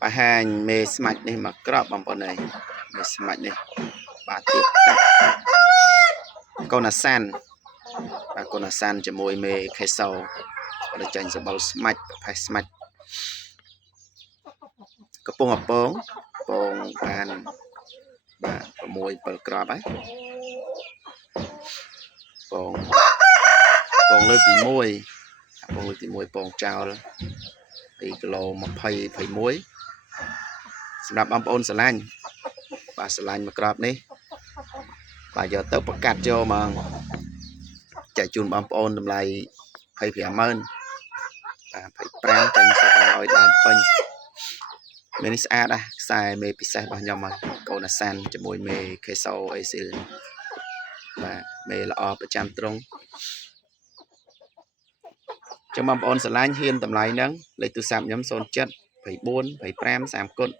bà hàng mê smạch này mà crop bằng bọn này mê smạch này bà tiếp cắt con là san bà con là san cho môi mê khai sầu và để chanh sẽ bao smạch phải smạch có bông hợp bông bông bàn bà có môi bờ crop ấy bông bôngលើកទី1បងលើកទី1បងចោល2គីឡូ20សម្រាប់បងប្អូនស្រឡាញ់បាទស្រឡាញ់មកក្របនេះបាទយកទៅប្រកាសយកមកចែកជូនបងប្អូនតម្លៃ 250000 បាទ25ចេញសុខឲ្យដើមពេញមេនេះស្អាតដែរខ្សែមេពិសេសរបស់ខ្ញុំហើយកូនអាសានជាមួយមេខេសូអេស៊ីលបាទមេល្អប្រចាំត្រង់ចាំបងប្អូនស្រឡាញ់ហ៊ានតម្លៃហ្នឹងលេខទូរស័ព្ទខ្ញុំ07 24 25 30 គុណ